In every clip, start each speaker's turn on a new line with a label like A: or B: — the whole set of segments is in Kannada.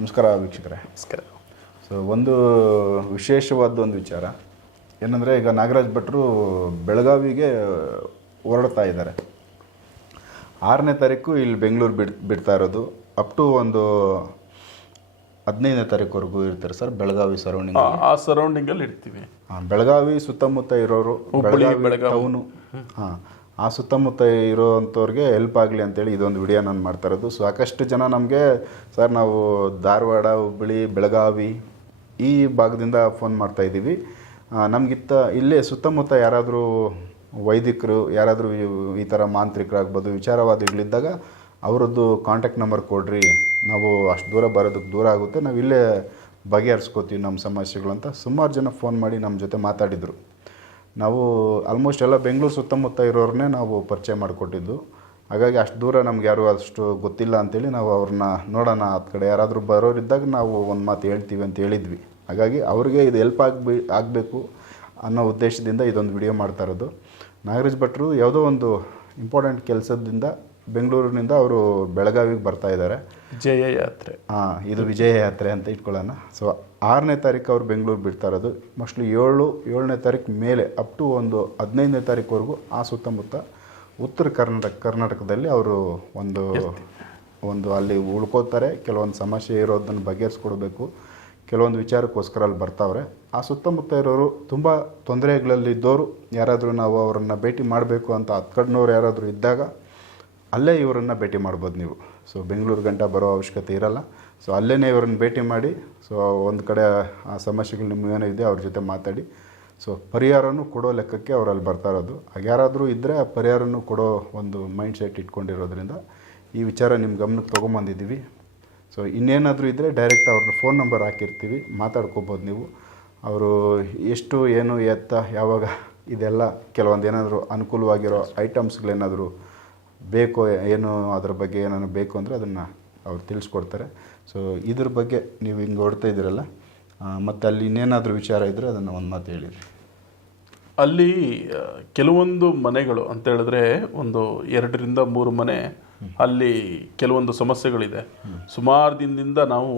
A: ನಮಸ್ಕಾರ ವೀಕ್ಷಕರೇ.
B: ನಮಸ್ಕಾರ.
A: ಸೊ ಒಂದು ವಿಶೇಷವಾದ ಒಂದು ವಿಚಾರ. ಏನಂದರೆ ಈಗ ನಾಗರಾಜ್ ಭಟ್ರು ಬೆಳಗಾವಿಗೆ ಹೊರಡ್ತಾ ಇದ್ದಾರೆ. ಆರನೇ ತಾರೀಕು ಇಲ್ಲಿ ಬೆಂಗಳೂರು ಬಿಡ್ ಬಿಡ್ತಾ ಇರೋದು. ಅಪ್ ಟು ಒಂದು ಹದಿನೈದನೇ ತಾರೀಕುವರೆಗೂ ಇರ್ತಾರೆ ಸರ್ ಬೆಳಗಾವಿ ಸರೌಂಡಿಂಗ್
B: ಆ- ಸರೌಂಡಿಂಗಲ್ಲಿ ಸರೌಂಡಿಂಗ್ ಅಲ್ಲಿ ಇರ್ತೀವಿ.
A: ಬೆಳಗಾವಿ ಸುತ್ತಮುತ್ತ ಇರೋರು ಬೆಳಗಾವಿ
B: ಬೆಳಗಾವಿ.
A: ಟೌನು ಹಾಂ. ಆ ಸುತ್ತಮುತ್ತ ಇರೋವಂಥವ್ರಿಗೆ ಹೆಲ್ಪ್ ಆಗಲಿ ಅಂತೇಳಿ ಇದೊಂದು ವಿಡಿಯೋ ನಾನು ಮಾಡ್ತಾ ಇರೋದು. ಸಾಕಷ್ಟು ಜನ ನಮಗೆ, ಸರ್, ನಾವು ಧಾರವಾಡ, ಹುಬ್ಬಳ್ಳಿ, ಬೆಳಗಾವಿ ಈ ಭಾಗದಿಂದ ಫೋನ್ ಮಾಡ್ತಾ ಇದ್ದೀವಿ. ನಮಗಿತ್ತ ಇಲ್ಲೇ ಸುತ್ತಮುತ್ತ ಯಾರಾದರೂ ವೈದಿಕರು, ಯಾರಾದರೂ ಈ- ಈ ಥರ ಮಾಂತ್ರಿಕರಾಗ್ಬೋದು, ವಿಚಾರವಾದಿಗಳಿದ್ದಾಗ ಅವರದ್ದು ಕಾಂಟ್ಯಾಕ್ಟ್ ನಂಬರ್ ಕೊಡ್ರಿ. ನಾವು ಅಷ್ಟು ದೂರ ಬರೋದಕ್ಕೆ ದೂರ ಆಗುತ್ತೆ. ನಾವು ಇಲ್ಲೇ ಬಗೆಹರಿಸ್ಕೋತೀವಿ ನಮ್ಮ ಸಮಸ್ಯೆಗಳು ಅಂತ ಸುಮಾರು ಜನ ಫೋನ್ ಮಾಡಿ ನಮ್ಮ ಜೊತೆ ಮಾತಾಡಿದರು. ನಾವು ಆಲ್ಮೋಸ್ಟ್ ಎಲ್ಲ ಬೆಂಗಳೂರು ಸುತ್ತಮುತ್ತ ಇರೋರನ್ನೇ ನಾವು ಪರಿಚಯ ಮಾಡಿಕೊಟ್ಟಿದ್ದು. ಹಾಗಾಗಿ ಅಷ್ಟು ದೂರ ನಮ್ಗೆ ಯಾರು ಅಷ್ಟು ಗೊತ್ತಿಲ್ಲ ಅಂತೇಳಿ ನಾವು ಅವ್ರನ್ನ ನೋಡೋಣ ಆ ಕಡೆ. ಯಾರಾದರೂ ಬರೋರಿದ್ದಾಗ ನಾವು ಒಂದು ಮಾತು ಹೇಳ್ತೀವಿ ಅಂತ ಹೇಳಿದ್ವಿ. ಹಾಗಾಗಿ ಅವ್ರಿಗೆ ಇದು ಹೆಲ್ಪ್ ಆಗಬೇ, ಆಗಬೇಕು ಅನ್ನೋ ಉದ್ದೇಶದಿಂದ ಇದೊಂದು ವಿಡಿಯೋ ಮಾಡ್ತಾ ಇರೋದು. ನಾಗರಾಜ್ ಭಟ್ರು ಯಾವುದೋ ಒಂದು ಇಂಪಾರ್ಟೆಂಟ್ ಕೆಲಸದಿಂದ ಬೆಂಗಳೂರಿನಿಂದ ಅವರು ಬೆಳಗಾವಿಗೆ ಬರ್ತಾ ಇದ್ದಾರೆ.
B: ವಿಜಯ ಯಾತ್ರೆ.
A: ಹಾಂ ಇದು ವಿಜಯ ಯಾತ್ರೆ ಅಂತ ಇಟ್ಕೊಳ್ಳೋಣ. ಸೊ ಆರನೇ ತಾರೀಕು ಅವ್ರು ಬೆಂಗಳೂರು ಬಿಡ್ತಾ ಇರೋದು. ಮೋಸ್ಟ್ಲಿ ಏಳು ಏಳನೇ ತಾರೀಕು ಮೇಲೆ ಅಪ್ ಟು ಒಂದು ಹದಿನೈದನೇ ತಾರೀಕುವರೆಗೂ ಆ ಸುತ್ತಮುತ್ತ ಉತ್ತರ ಕರ್ನಾಟಕ ಕರ್ನಾಟಕದಲ್ಲಿ ಅವರು ಒಂದು ಒಂದು ಅಲ್ಲಿ ಉಳ್ಕೋತಾರೆ ಕೆಲವೊಂದು ಸಮಸ್ಯೆ ಇರೋದನ್ನು ಬಗೆಹರಿಸ್ಕೊಡ್ಬೇಕು. ಕೆಲವೊಂದು ವಿಚಾರಕ್ಕೋಸ್ಕರ ಅಲ್ಲಿ ಬರ್ತಾವ್ರೆ. ಆ ಸುತ್ತಮುತ್ತ ಇರೋರು ತುಂಬ ತೊಂದರೆಗಳಲ್ಲಿದ್ದವರು ಯಾರಾದರೂ ನಾವು ಅವರನ್ನು ಭೇಟಿ ಮಾಡಬೇಕು ಅಂತ ಹತ್ಕಡ್ನವ್ರು ಯಾರಾದರೂ ಇದ್ದಾಗ ಅಲ್ಲೇ ಇವರನ್ನು ಭೇಟಿ ಮಾಡ್ಬೋದು ನೀವು. ಸೊ ಬೆಂಗಳೂರು ಗಂಟ ಬರೋ ಅವಶ್ಯಕತೆ ಇರಲ್ಲ. ಸೊ ಅಲ್ಲೇ ಇವರನ್ನು ಭೇಟಿ ಮಾಡಿ ಸೊ ಒಂದು ಕಡೆ, ಆ ಸಮಸ್ಯೆಗಳು ನಿಮ್ಗೇನೋ ಇದೆ ಅವ್ರ ಜೊತೆ ಮಾತಾಡಿ. ಸೊ ಪರಿಹಾರನೂ ಕೊಡೋ ಲೆಕ್ಕಕ್ಕೆ ಅವರಲ್ಲಿ ಬರ್ತಾ ಇರೋದು. ಹಾಗೆ ಯಾರಾದರೂ ಇದ್ದರೆ ಆ ಪರಿಹಾರನೂ ಕೊಡೋ ಒಂದು ಮೈಂಡ್ ಸೆಟ್ ಇಟ್ಕೊಂಡಿರೋದ್ರಿಂದ ಈ ವಿಚಾರ ನಿಮ್ಮ ಗಮನಕ್ಕೆ ತೊಗೊಂಬಂದಿದ್ದೀವಿ. ಸೊ ಇನ್ನೇನಾದರೂ ಇದ್ದರೆ ಡೈರೆಕ್ಟ್ ಅವ್ರನ್ನ ಫೋನ್ ನಂಬರ್ ಹಾಕಿರ್ತೀವಿ, ಮಾತಾಡ್ಕೋಬೋದು ನೀವು. ಅವರು ಎಷ್ಟು, ಏನು, ಎತ್ತ, ಯಾವಾಗ, ಇದೆಲ್ಲ ಕೆಲವೊಂದು ಏನಾದರೂ ಅನುಕೂಲವಾಗಿರೋ ಐಟಮ್ಸ್ಗಳೇನಾದರೂ ಬೇಕೋ ಏನು ಅದ್ರ ಬಗ್ಗೆ ಏನಾರು ಬೇಕು ಅಂದರೆ ಅದನ್ನು ಅವ್ರು ತಿಳಿಸ್ಕೊಡ್ತಾರೆ. ಸೊ ಇದ್ರ ಬಗ್ಗೆ ನೀವು ಹಿಂಗೆ ಹೊಡ್ತಾ ಇದ್ದೀರಲ್ಲ ಮತ್ತು ಅಲ್ಲಿ ಇನ್ನೇನಾದರೂ ವಿಚಾರ ಇದ್ದರೆ ಅದನ್ನು ಒಂದು ಮಾತು ಹೇಳಿರಿ
B: ಅಲ್ಲಿ ಕೆಲವೊಂದು ಮನೆಗಳು ಅಂತ ಹೇಳಿದ್ರೆ ಒಂದು ಎರಡರಿಂದ ಮೂರು ಮನೆ ಅಲ್ಲಿ ಕೆಲವೊಂದು ಸಮಸ್ಯೆಗಳಿದೆ. ಸುಮಾರು ದಿನದಿಂದ ನಾವು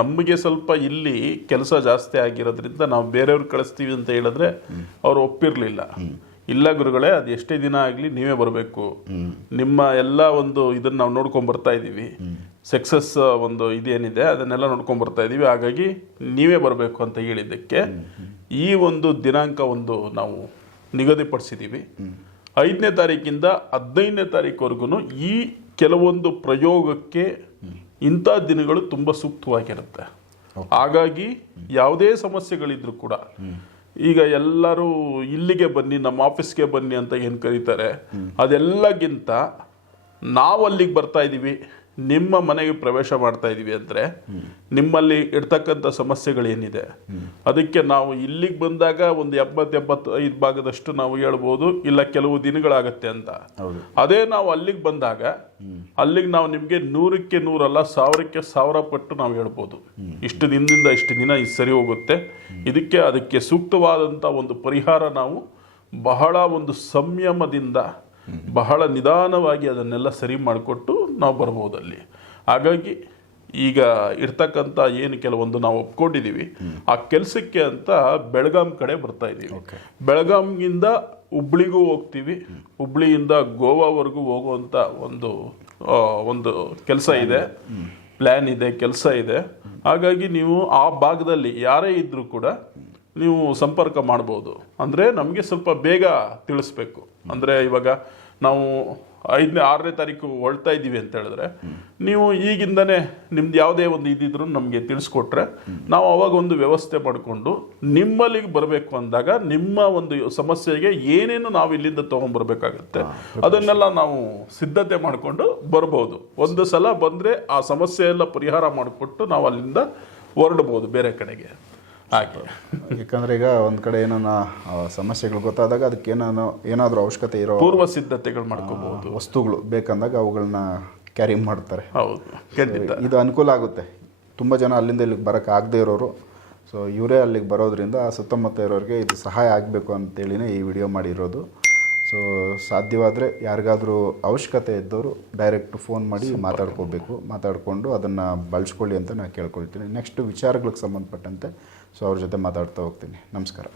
B: ನಮಗೆ ಸ್ವಲ್ಪ ಇಲ್ಲಿ ಕೆಲಸ ಜಾಸ್ತಿ ಆಗಿರೋದ್ರಿಂದ ನಾವು ಬೇರೆಯವ್ರಿಗೆ ಕಳಿಸ್ತೀವಿ ಅಂತ ಹೇಳಿದ್ರೆ ಅವರು ಒಪ್ಪಿರ್ಲಿಲ್ಲ. ಇಲ್ಲ ಗುರುಗಳೇ ಅದು ಎಷ್ಟೇ ದಿನ ಆಗಲಿ ನೀವೇ ಬರಬೇಕು. ನಿಮ್ಮ ಎಲ್ಲ ಒಂದು ಇದನ್ನು ನಾವು ನೋಡ್ಕೊಂಡು ಬರ್ತಾ ಇದ್ದೀವಿ. ಸಕ್ಸಸ್ ಒಂದು ಇದೇನಿದೆ ಅದನ್ನೆಲ್ಲ ನೋಡ್ಕೊಂಡು ಬರ್ತಾ ಇದ್ದೀವಿ. ಹಾಗಾಗಿ ನೀವೇ ಬರಬೇಕು ಅಂತ ಹೇಳಿದ್ದಕ್ಕೆ ಈ ಒಂದು ದಿನಾಂಕ ಒಂದು ನಾವು ನಿಗದಿಪಡಿಸಿದ್ದೀವಿ. ಐದನೇ ತಾರೀಕಿಂದ ಹದಿನೈದನೇ ತಾರೀಕುವರೆಗೂ ಈ ಕೆಲವೊಂದು ಪ್ರಯೋಗಕ್ಕೆ ಇಂಥ ದಿನಗಳು ತುಂಬ ಸೂಕ್ತವಾಗಿರುತ್ತೆ. ಹಾಗಾಗಿ ಯಾವುದೇ ಸಮಸ್ಯೆಗಳಿದ್ರು ಕೂಡ ಈಗ ಎಲ್ಲರೂ ಇಲ್ಲಿಗೆ ಬನ್ನಿ ನಮ್ಮ ಆಫೀಸ್ಗೆ ಬನ್ನಿ ಅಂತ ಏನು ಕರೀತಾರೆ? ಅದೆಲ್ಲಗಿಂತ ನಾವು ಅಲ್ಲಿಗೆ ಬರ್ತಾ ಇದ್ದೀವಿ ನಿಮ್ಮ ಮನೆಗೆ ಪ್ರವೇಶ ಮಾಡ್ತಾ ಇದ್ದೀವಿ ಅಂದರೆ ನಿಮ್ಮಲ್ಲಿ ಇರ್ತಕ್ಕಂಥ ಸಮಸ್ಯೆಗಳೇನಿದೆ? ಅದಕ್ಕೆ ನಾವು ಇಲ್ಲಿಗೆ ಬಂದಾಗ ಒಂದು ಎಪ್ಪತ್ತು ಎಪ್ಪತ್ತೈದು ಭಾಗದಷ್ಟು ನಾವು ಹೇಳ್ಬೋದು ಇಲ್ಲ ಕೆಲವು ದಿನಗಳಾಗತ್ತೆ ಅಂತ. ಅದೇ ನಾವು ಅಲ್ಲಿಗೆ ಬಂದಾಗ ಅಲ್ಲಿಗೆ ನಾವು ನಿಮಗೆ ನೂರಕ್ಕೆ ನೂರಲ್ಲ ಸಾವಿರಕ್ಕೆ ಸಾವಿರ ಪಟ್ಟು ನಾವು ಹೇಳ್ಬೋದು. ಇಷ್ಟು ದಿನದಿಂದ ಇಷ್ಟು ದಿನ ಇದು ಸರಿ ಹೋಗುತ್ತೆ. ಇದಕ್ಕೆ ಅದಕ್ಕೆ ಸೂಕ್ತವಾದಂಥ ಒಂದು ಪರಿಹಾರ ನಾವು ಬಹಳ ಒಂದು ಸಂಯಮದಿಂದ ಬಹಳ ನಿಧಾನವಾಗಿ ಅದನ್ನೆಲ್ಲ ಸರಿ ಮಾಡಿಕೊಟ್ಟು ನಾವು ಬರ್ಬೋದು ಅಲ್ಲಿ. ಹಾಗಾಗಿ ಈಗ ಇರ್ತಕ್ಕಂಥ ಏನು ಕೆಲವೊಂದು ನಾವು ಒಪ್ಕೊಂಡಿದ್ದೀವಿ ಆ ಕೆಲಸಕ್ಕೆ ಅಂತ ಬೆಳಗಾಂ ಕಡೆ ಬರ್ತಾ ಇದ್ದೀವಿ ಬೆಳಗಾಂಗಿಂದ ಹುಬ್ಳಿಗೂ ಹೋಗ್ತೀವಿ. ಹುಬ್ಳಿಯಿಂದ ಗೋವಾವರೆಗೂ ಹೋಗುವಂಥ ಒಂದು ಒಂದು ಕೆಲಸ ಇದೆ. ಪ್ಲ್ಯಾನ್ ಇದೆ ಕೆಲಸ ಇದೆ. ಹಾಗಾಗಿ ನೀವು ಆ ಭಾಗದಲ್ಲಿ ಯಾರೇ ಇದ್ದರೂ ಕೂಡ ನೀವು ಸಂಪರ್ಕ ಮಾಡ್ಬೋದು. ಅಂದರೆ ನಮಗೆ ಸ್ವಲ್ಪ ಬೇಗ ತಿಳಿಸ್ಬೇಕು. ಅಂದರೆ ಇವಾಗ ನಾವು ಐದನೇ ಆರನೇ ತಾರೀಕು ಹೊಳ್ತಾ ಇದ್ದೀವಿ ಅಂತ ಹೇಳಿದ್ರೆ ನೀವು ಈಗಿಂದನೇ ನಿಮ್ದು ಯಾವುದೇ ಒಂದು ಇದಿದ್ರು ನಮಗೆ ತಿಳಿಸ್ಕೊಟ್ರೆ ನಾವು ಅವಾಗ ಒಂದು ವ್ಯವಸ್ಥೆ ಮಾಡಿಕೊಂಡು ನಿಮ್ಮಲ್ಲಿಗೆ ಬರಬೇಕು ಅಂದಾಗ ನಿಮ್ಮ ಒಂದು ಸಮಸ್ಯೆಗೆ ಏನೇನು ನಾವು ಇಲ್ಲಿಂದ ತೊಗೊಂಡ್ಬರ್ಬೇಕಾಗತ್ತೆ ಅದನ್ನೆಲ್ಲ ನಾವು ಸಿದ್ಧತೆ ಮಾಡಿಕೊಂಡು ಬರ್ಬೋದು. ಒಂದು ಸಲ ಬಂದರೆ ಆ ಸಮಸ್ಯೆ ಎಲ್ಲ ಪರಿಹಾರ ಮಾಡಿಕೊಟ್ಟು ನಾವು ಅಲ್ಲಿಂದ ಹೊರಡ್ಬೋದು ಬೇರೆ ಕಡೆಗೆ. ಹಾಗೆ.
A: ಯಾಕಂದರೆ ಈಗ ಒಂದು ಕಡೆ ಏನೋ ಸಮಸ್ಯೆಗಳು ಗೊತ್ತಾದಾಗ ಅದಕ್ಕೆ ಏನೋ ಏನಾದರೂ ಅವಶ್ಯಕತೆ ಇರೋ
B: ಪೂರ್ವ ಸಿದ್ಧತೆಗಳು ಮಾಡ್ಕೋಬಹುದು
A: ವಸ್ತುಗಳು ಬೇಕಂದಾಗ ಅವುಗಳನ್ನ ಕ್ಯಾರಿ ಮಾಡ್ತಾರೆ.
B: ಹೌದು ಖಂಡಿತ.
A: ಇದು ಅನುಕೂಲ ಆಗುತ್ತೆ. ತುಂಬ ಜನ ಅಲ್ಲಿಂದ ಇಲ್ಲಿಗೆ ಬರೋಕ್ಕೆ ಆಗದೆ ಇರೋರು. ಸೊ ಇವರೇ ಅಲ್ಲಿಗೆ ಬರೋದ್ರಿಂದ ಸುತ್ತಮುತ್ತ ಇರೋರಿಗೆ ಇದು ಸಹಾಯ ಆಗಬೇಕು ಅಂತೇಳಿನೇ ಈ ವಿಡಿಯೋ ಮಾಡಿರೋದು. ಸೊ ಸಾಧ್ಯವಾದರೆ ಯಾರಿಗಾದರೂ ಅವಶ್ಯಕತೆ ಇದ್ದವರು ಡೈರೆಕ್ಟ್ ಫೋನ್ ಮಾಡಿ ಮಾತಾಡ್ಕೋಬೇಕು. ಮಾತಾಡಿಕೊಂಡು ಅದನ್ನು ಬಳಸ್ಕೊಳ್ಳಿ ಅಂತ ನಾನು ಕೇಳ್ಕೊಳ್ತೀನಿ. ನೆಕ್ಸ್ಟ್ ವಿಚಾರಗಳಿಗೆ ಸಂಬಂಧಪಟ್ಟಂತೆ ಸೊ ಅವ್ರ ಜೊತೆ ಮಾತಾಡ್ತಾ ಹೋಗ್ತೀನಿ. ನಮಸ್ಕಾರ.